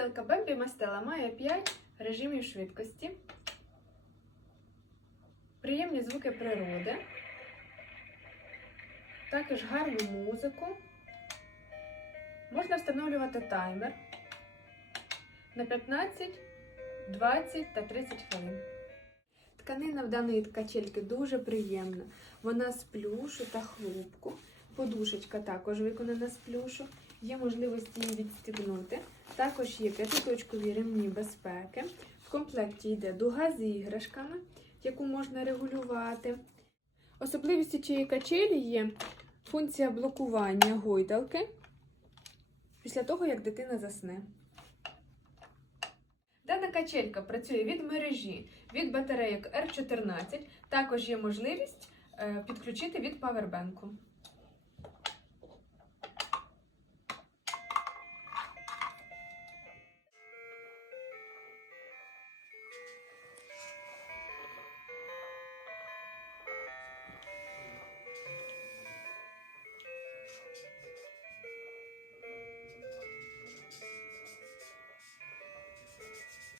Гойдалка Бембі Мастела має 5 режимів швидкості, приємні звуки природи, також гарну музику. Можна встановлювати таймер на 15, 20 та 30 хвилин. Тканина в даної качельки дуже приємна. Вона з плюшу та хлопку. Подушечка також виконана з плюшу. Є можливість її відстібнути. Також є п'ятиточкові ремні безпеки. В комплекті йде дуга з іграшками, яку можна регулювати. Особливістю цієї качелі є функція блокування гойдалки після того, як дитина засне. Дана качелька працює від мережі, від батарейок R14. Також є можливість е, підключити від павербенку.